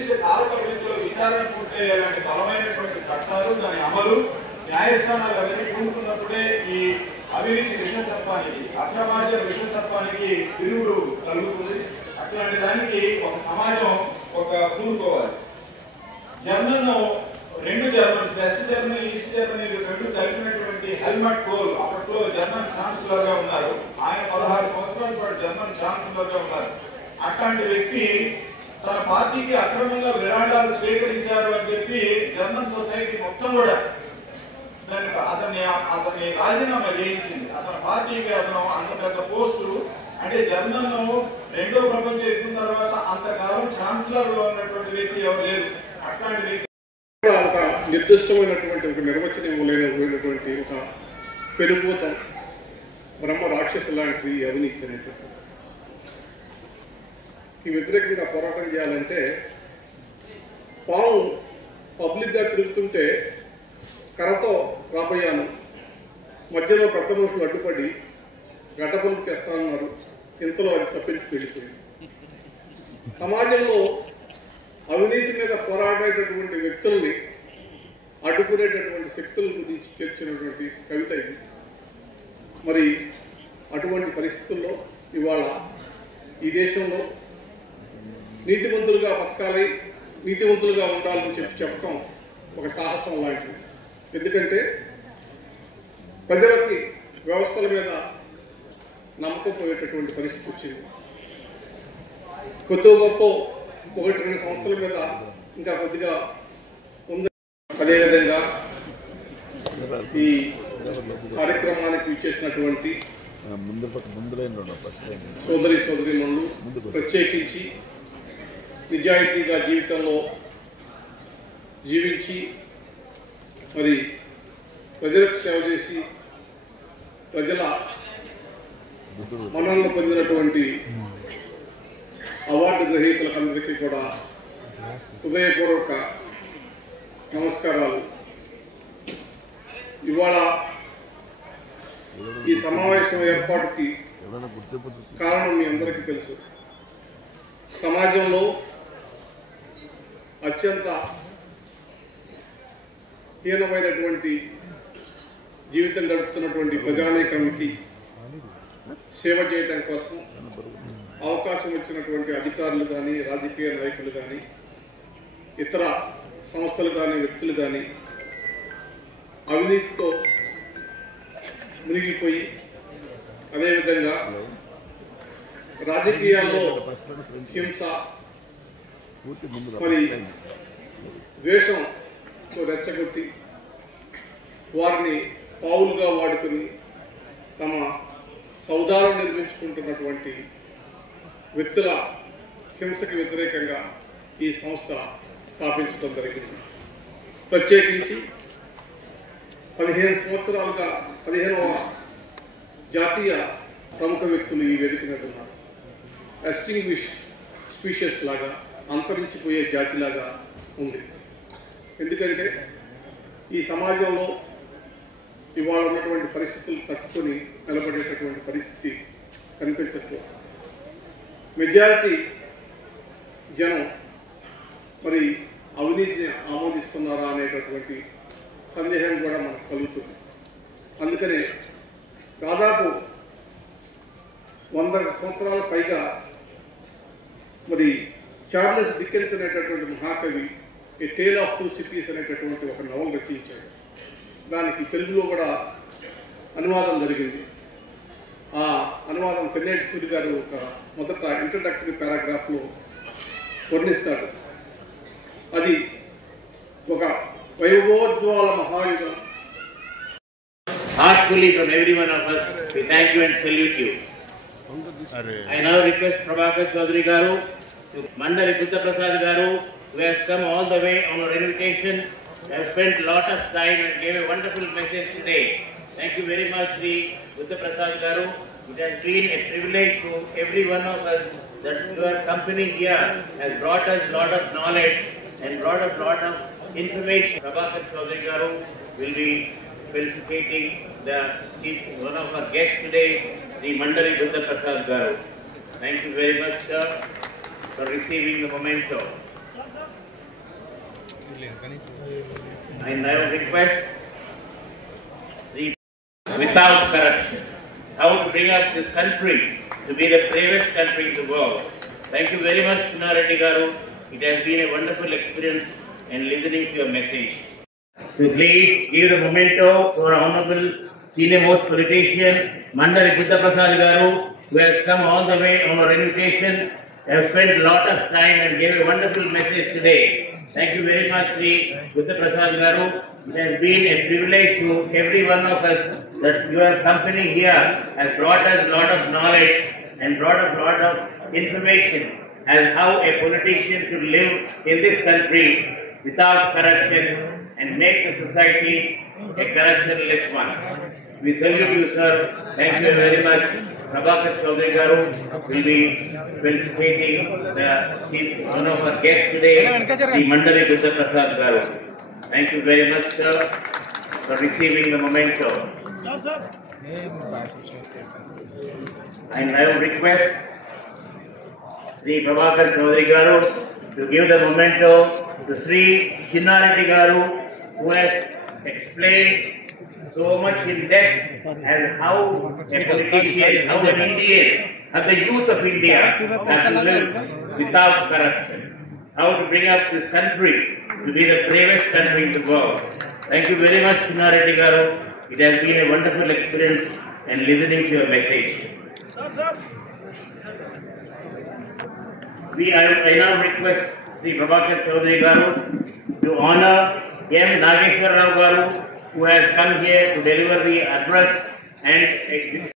నిర్దిష్ట కాల పరిమితిలో విచారణ పూర్తయ్యేలాంటి బలమైనటువంటి చట్టాలు, దాని అమలు, న్యాయస్థానాలు అవన్నీ కూడుకున్నప్పుడే ఈ అవినీతి విషసర్పానికి, అక్రమార్జన విషసర్పానికి తిరుగుడు కలుగుతుంది. అట్లాంటి దానికి ఒక సమాజం కూడుకోవాలి. German, 2 Germans, West Germany, East Germany 2 కలిపినటువంటి హెల్మట్ కోల్ అప్పట్లో జర్మన్ ఛాన్సలర్ గా ఉన్నారు. ఆయన 16 సంవత్సరాల పాటు జర్మన్ ఛాన్సలర్ గా ఉన్నారు. అట్లాంటి వ్యక్తి తన పార్టీకి అక్రమంగా విరాళాలు స్వీకరించారు అని చెప్పి జర్మన్ సొసైటీ మొత్తం కూడా అతన్ని రాజీనామా చేయించింది. అతని పార్టీకి అతను అంత పెద్ద పోస్టు, అంటే జర్మన్ 2వ ప్రపంచ యుద్ధం తర్వాత అంతకాలం ఛాన్సలర్ లో ఉన్నటువంటి వ్యక్తి ఎవరు లేదు. అట్లాంటి వ్యక్తి ఒక నిర్దిష్టమైనటువంటి ఒక నిర్వచనం లేనటువంటి ఒక పెనుభూత బ్రహ్మ రాక్షసు లాంటిది అవినీతి అనేటువంటి. ఈ వ్యతిరేకంగా పోరాటం చేయాలంటే పాము పబ్లిక్గా తిరుగుతుంటే కర్రతో రాబోయాను, మధ్యలో పెద్ద మనుషులు అడ్డుపడి గడ్డ పనులు తెస్తానన్నారు. ఇంతలో అది తప్పించుకు వెళ్ళిపోయింది. సమాజంలో అవినీతి మీద పోరాడేటటువంటి వ్యక్తుల్ని అడ్డుకునేటటువంటి శక్తుల గురించి చేర్చినటువంటి కవిత ఇది. మరి అటువంటి పరిస్థితుల్లో ఇవాళ ఈ దేశంలో నీతివంతులుగా బతకాలి, నీతివంతులుగా ఉండాలని చెప్పడం ఒక సాహసం లాంటిది. ఎందుకంటే ప్రజలకి వ్యవస్థల మీద నమ్మకం పోయేటటువంటి పరిస్థితి వచ్చింది. కొద్ది గొప్ప 1-2 సంవత్సరాల మీద ఇంకా కొద్దిగా ఉంది. అదేవిధంగా ఈ కార్యక్రమానికి ఇచ్చేసినటువంటి సోదరీమణులు, ప్రత్యేకించి నిజాయితీగా జీవితంలో జీవించి మరి ప్రజలకు సేవ చేసి ప్రజల మన్ననలు పొందినటువంటి అవార్డు గ్రహీతలందరికీ కూడా హృదయపూర్వక నమస్కారాలు. ఇవాళ ఈ సమావేశం ఏర్పాటుకి కారణం మీ అందరికీ తెలుసు. సమాజంలో అత్యంత హీనమైనటువంటి జీవితం గడుపుతున్నటువంటి ప్రజానీకానికి సేవ చేయడం కోసం అవకాశం ఇచ్చినటువంటి అధికారులు కానీ, రాజకీయ నాయకులు కానీ, ఇతర సంస్థలు కానీ, వ్యక్తులు కానీ అవినీతితో మునిగిపోయి, అదేవిధంగా రాజకీయాల్లో హింస మరి ద్వేషంతో రెచ్చగొట్టి వారిని పావులుగా వాడుకొని తమ సౌదాలను నిర్మించుకుంటున్నటువంటి వ్యక్తుల హింసకి వ్యతిరేకంగా ఈ సంస్థ స్థాపించడం జరిగింది. ప్రత్యేకించి 15 సంవత్సరాలుగా 15వ జాతీయ ప్రముఖ వ్యక్తులు ఈ వేదిక మీద ఉన్నారు. ఎస్టింగ్విష్ స్పీషియస్ లాగా, అంతరించిపోయే జాతిలాగా ఉంది. ఎందుకంటే ఈ సమాజంలో ఇవాళ ఉన్నటువంటి పరిస్థితులు తట్టుకొని నిలబడేటటువంటి పరిస్థితి కనిపించట్లేదు. మెజారిటీ జనం మరి అవినీతిని ఆమోదిస్తున్నారా అనేటటువంటి సందేహం కూడా మనకు కలుగుతుంది. అందుకనే దాదాపు 100 సంవత్సరాల పైగా మరి చార్లెస్ డికెన్స్ అనేటటువంటి మహాకవి ఏ టేల్ ఆఫ్ 2 సిటీస్ అనేటటువంటి ఒక నవల రచించాడు. దానికి తెలుగులో కూడా అనువాదం జరిగింది. ఆ అనువాదం తెన్నేటి సూరి గారు ఒక మొదట ఇంట్రడక్టరీ పారాగ్రాఫ్లో వర్ణిస్తాడు. అది ఒక వైభవోజ్వల మహాయుగం. Heartfully from every one of us, we thank you and salute you. I now request Prabhakar Chaudhary Garu, Mandali Buddha Prasad Garu, who has come all the way on our invitation, have spent a lot of time and gave a wonderful message today. Thank you very much, Sri Buddha Prasad Garu. It has been a privilege to every one of us that your company here has brought us a lot of knowledge and brought us a lot of information. Prabhakar Chaudhary Garu will be felicitating one of our guests today, the Mandali Buddha Prasad Garu. Thank you very much, sir, for receiving the memento. I now request the without corruption, how to bring up this country to be the bravest country in the world. Thank you very much, Chinna Reddy Garu. It has been a wonderful experience in listening to your message. So please give the memento to our honorable senior most politician, Mandali Buddha Prasad Garu, who has come all the way on our invitation, have spent a lot of time and gave a wonderful message today. Thank you very much, Sri Buddha Prasad Garu. It has been a privilege to every one of us that your company here has brought us a lot of knowledge and brought a lot of information as how a politician should live in this country without corruption and make the society a corruption-less one. We salute you, sir. Thank you very much. Prabhakar Chaudhary Garu will be felicitating one of our guests today, the Mandali Buddha Prasad Garu. Thank you very much, sir, for receiving the memento. I now request Sri Prabhakar Chaudhary Garu to give the memento to Sri Chinna Reddy Garu, who has explained so much in depth as how a politician, how an Indian, how the youth of India have to live without corruption, how to bring up this country to be the bravest country in the world. Thank you very much, Chinna Reddy Garu. It has been a wonderful experience in listening to your message. I now request Sri Prabhakar Chaudhary Garu to honor M. Nageshwar Rao Garu, who has come here to deliver the address and